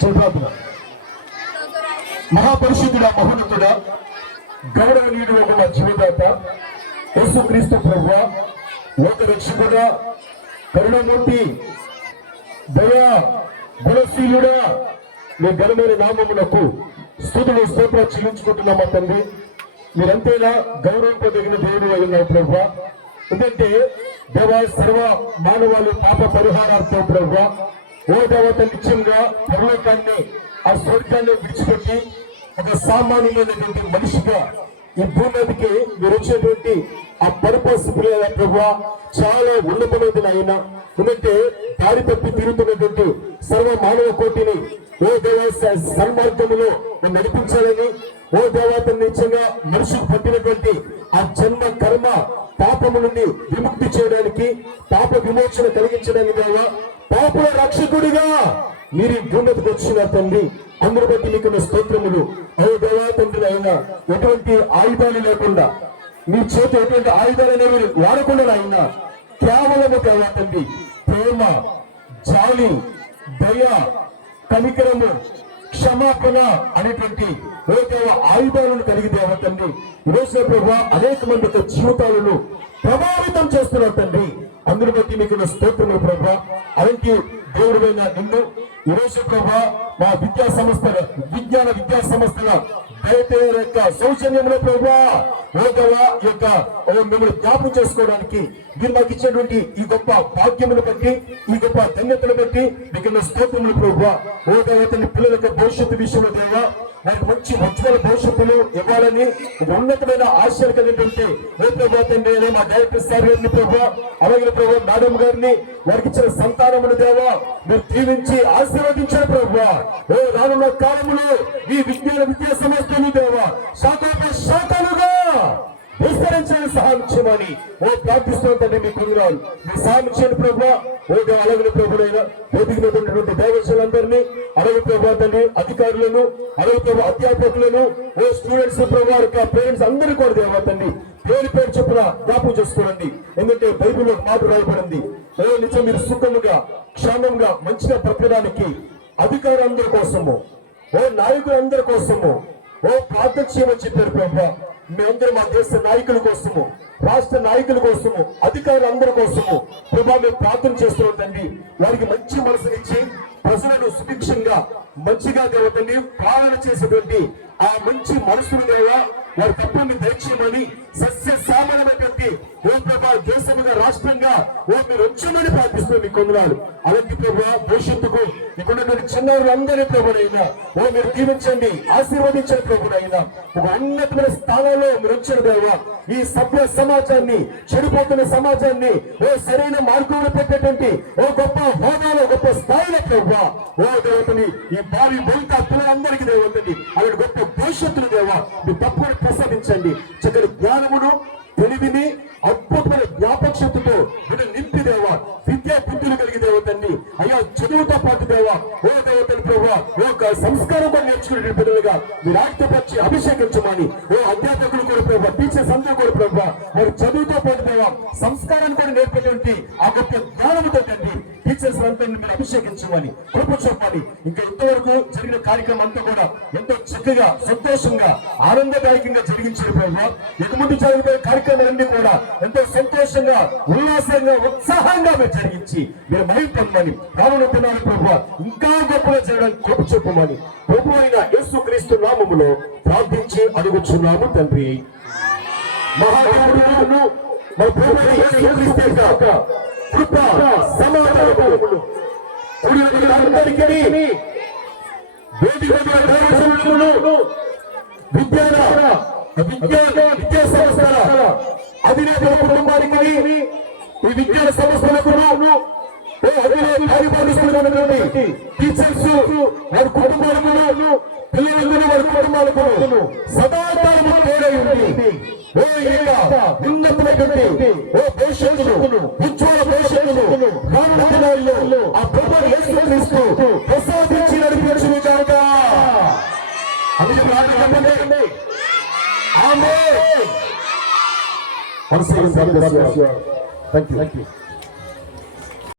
ప్రార్థన. మహాపరిశుద్ధుడా, మహోన్నతుడా, గౌరవనీయుడు మా జీవదాత యేసుక్రీస్తు ప్రభువా, లోక రక్షకుడా, కరుణమూర్తి, దయా గుణశీలుడా, మీ ఘనమైన నామమునకు స్తుతులు స్తోత్రాలు చెల్లించుకుంటున్నాం మా తండ్రి. మీరంతేనా గౌరవింపదగిన దేవుడు అయినారు ప్రభువా. ఎందుకంటే దేవా, సర్వ మానవాళి పాప పరిహారార్థం ప్రభువా, ఓ దేవత నిత్యంగా పరలోకాన్ని, ఆ స్వర్గాన్ని విడిచిపెట్టి ఒక సామాన్యమైనటువంటి మనిషిగా ఈ భూమి మీదకి మీరు వచ్చేటువంటి ఆ పర్పస్ ప్రభువా చాలా ఉన్నతమైనది ఆయన. ఎందుకంటే దారి తప్పి తిరుగుతున్నటువంటి సర్వ మానవ కోటిని ఓ దేవ సన్మార్గములో నడిపించాలని, ఓ దేవత నిత్యంగా మనుషులు పట్టినటువంటి ఆ జన్మ కర్మ పాపము నుండి విముక్తి చేయడానికి, పాప విమోచన కలిగించడానికి దేవా, పాపల రక్షకుడిగా మీరు ఈ భూమి మీదకి వచ్చిన తండ్రి. అందరి బట్టి మీకు స్తోత్రములు. ఓ దేవా తండ్రి, అయినా ఎటువంటి ఆయుధాలు లేకుండా, మీ చేతి ఎటువంటి ఆయుధాలు అనేవి వాడకుండా అయినా కేవలము దేవా తండ్రి ప్రేమ, జాలి, దయ, కనికరము, క్షమాపణ అనేటువంటి ఓ దేవ ఆయుధాలను కలిగి దేవ తండ్రి ఈరోజు ప్రభావ అనేక మంది యొక్క జీవితాలను ప్రభావితం చేస్తున్నారు తండ్రి. అందరి బట్టి మీకు స్తోత్రములు ప్రభా. అలాంటి దేవుడైన నిన్ను ఈరోజు ప్రభా మా విజ్ఞాన విద్యా సంస్థల దయచేయ యొక్క సౌజన్యంలో ప్రభా మిమ్మల్ని జ్ఞాపకం చేసుకోవడానికి మీరు మాకు ఇచ్చినటువంటి ఈ గొప్ప భాగ్యమును బట్టి, ఈ గొప్ప ధన్యతను బట్టి మీకు స్తోత్రములు ప్రభా. ఓ దేవతని పిల్లల యొక్క భవిష్యత్తు విషయంలో దేవా, వారికి మంచి ఉజ్వల భవిష్యత్తులు ఇవ్వాలని ఉన్నతమైన ఆశలు కలిగినటువంటి ఓ ప్రభా తండ్రి, మా డైరెక్టర్ సార్ గారిని ప్రభా, అలాగే ప్రభా మేడం గారిని, వారికి ఇచ్చిన సంతానమును దేవా మీరు దీవించి ఆశీర్వదించిన ప్రభా. ఓ రానున్న కాలములో ఈ విజ్ఞాన విద్యా సంస్థలు దేవా శాఖలుగా విస్తరించని సహాయం చేయమని ఓ ప్రార్థిస్తున్నాం తండ్రి. మీ కొందరాలు మీ సహాయం చేయండి ప్రభా. ఓ అలాగే ప్రభుడైనా వేదికటువంటి దైవజనులందరినీ, అలాగే ప్రభా తండ్రి అధికారులను, అలాగే ప్రభా అధ్యాపకులను, ఓ స్టూడెంట్స్ ప్రభా పేరెంట్స్ అందరూ కూడా దేవా తండ్రి పేరు పేరు చొప్పున జ్ఞాపకం చేసుకోండి. ఎందుకంటే బైబిల్లో మాట రాయబడింది, ఓ నిజం మీరు సుఖముగా క్షేమంగా మంచిగా బ్రతకడానికి అధికారులందరి కోసము, ఓ నాయకులందరి కోసము ఓ ప్రార్థన చేయమని చెప్పారు ప్రభా. మేమందరూ మా దేశ నాయకుల కోసము, రాష్ట్ర నాయకుల కోసము, అధికారులందరి కోసము ప్రభా మేము ప్రార్థన చేస్తున్నాం తండ్రి. వారికి మంచి మనసునిచ్చి ప్రజలను సుభిక్షంగా మంచిగా దేవతని పాలన చేసేటువంటి ఆ మంచి మనసును దేవా వారి తప్పుని దయచేయమని, సస్య సామాన్యమైనటువంటి ఓ ప్రభా దేశంగా రాష్ట్రంగా ఓ మీరు వచ్చామని ప్రార్థిస్తున్నాం. మీ కొందనాలు అలాంటి ప్రభా భవిష్యత్తుకు ఇక్కడున్నటువంటి చిన్నారులందరి ప్రభుడైనా ఓ మీరు దీవించండి, ఆశీర్వదించండి ప్రభుడైనా. ఒక ఉన్నతమైన స్థానంలో మీరు వచ్చారు దేవా. ఈ సభ్య సమాజాన్ని, చెడిపోతున్న సమాజాన్ని ఓ సరైన మార్గంలో పెట్టేటువంటి ఓ గొప్ప హోదాలో, గొప్ప స్థాయిలో ప్రభా ఓ దేవతని ఈ భారీ బలిత పిల్లలందరికీ దేవతని అలాంటి గొప్ప భవిష్యత్తును దేవా మీరు తప్పని ప్రసాదించండి. చక్కటి జ్ఞానమును, తెలివిని, అద్భుతమైన జ్ఞాపకశక్తితో మీరు నింపి దేవా, విద్యా బుద్ధులు కలిగి దేవతండి అయ్యా, చదువుతో పాటు దేవా ఓ దేవతని ప్రభావ ఓ సంస్కారం కూడా నేర్చుకునే పిల్లలుగా మీరు ఆక్తపరిచి అభిషేకించమని, ఓ అధ్యాపకులు కూడా ప్రభావ, టీచర్స్ అందరూ కూడా ప్రభావ వారి చదువుతో పాటు దేవా సంస్కారాన్ని కూడా నేర్పేటువంటి ఆ గొప్ప జ్ఞానముతో తండ్రి టీచర్స్ అందరినీ మీరు అభిషేకించమని, కృప చెప్పాలి. ఇంకా ఇంతవరకు జరిగిన కార్యక్రమం అంతా కూడా ఎంతో చక్కగా, సంతోషంగా, ఆనందదాయకంగా జరిగించారు ప్రభావ. ఇక ముందు జరగబోయే కార్యక్రమాలన్నీ కూడా ఎంతో సంతోషంగా, ఉల్లాసంగా, ఉత్సాహంగా మీరు జరిగించి మీరు మహిమ పొందమని, రానుతున్నారు ప్రభావ ఇంకా గొప్పగా చేయడానికి కృప చెప్పమని ప్రభు అయిన యేసుక్రీస్తు నామములో ప్రార్థించి అడుగుచున్నాము తండ్రి. మహాదేవుడు మన ప్రభు అయిన యేసుక్రీస్తు యొక్క కృప సమాధానములు అందరికీ విద్యా సంస్థల అధినేత కుటుంబానికి, ఈ విజ్ఞాన సంస్థలకు పరిపాలిస్తున్నటువంటి టీచర్స్ వారి కుటుంబాలకు, పిల్లలందరూ వారి కుటుంబాలకు సదాకాలము తోడై ఉంది. ఓ ఉన్నతమైనటువంటి ఓ భవిష్యత్తును, ఉజ్వల భవిష్యత్తును రానున్న ఆ ప్రభు యేసుక్రీస్తు ప్రసాదించి నడిపించును గాక. అది ప్రార్థన. ఆమేన్. Thank you.